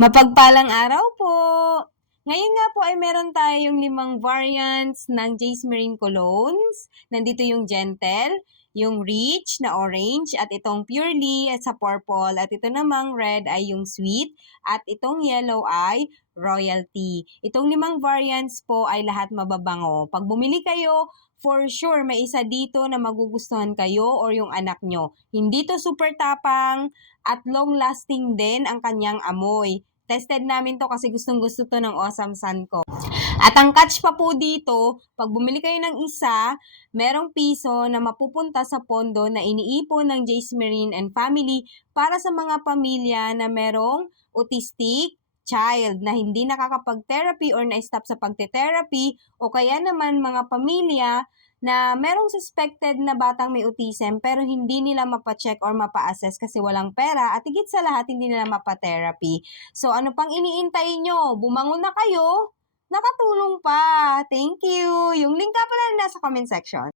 Mapagpalang araw po! Ngayon nga po ay meron tayong 5 variants ng Jace Marine Colognes. Nandito yung Gentle, yung Rich na orange, at itong Purely at sa purple, at ito namang red ay yung Sweet, at itong yellow ay Royalty. Itong 5 variants po ay lahat mababango. Pag bumili kayo, for sure may isa dito na magugustuhan kayo or yung anak nyo. Hindi to super tapang, at long-lasting din ang kanyang amoy. Tested namin to kasi gustong-gusto to ng Awesome Sun ko. At ang catch pa po dito, pag bumili kayo ng isa, merong piso na mapupunta sa pondo na iniipon ng Jace Marine and Family para sa mga pamilya na merong autistic child na hindi nakakapag-therapy or na-stop sa pagte-therapy, o kaya naman mga pamilya na merong suspected na batang may autism pero hindi nila mapa-check or mapa-assess kasi walang pera, at higit sa lahat hindi nila mapa-therapy. So ano pang iniintay nyo? Bumangon na kayo! Nakatulong pa! Thank you! Yung link ka pala nasa comment section.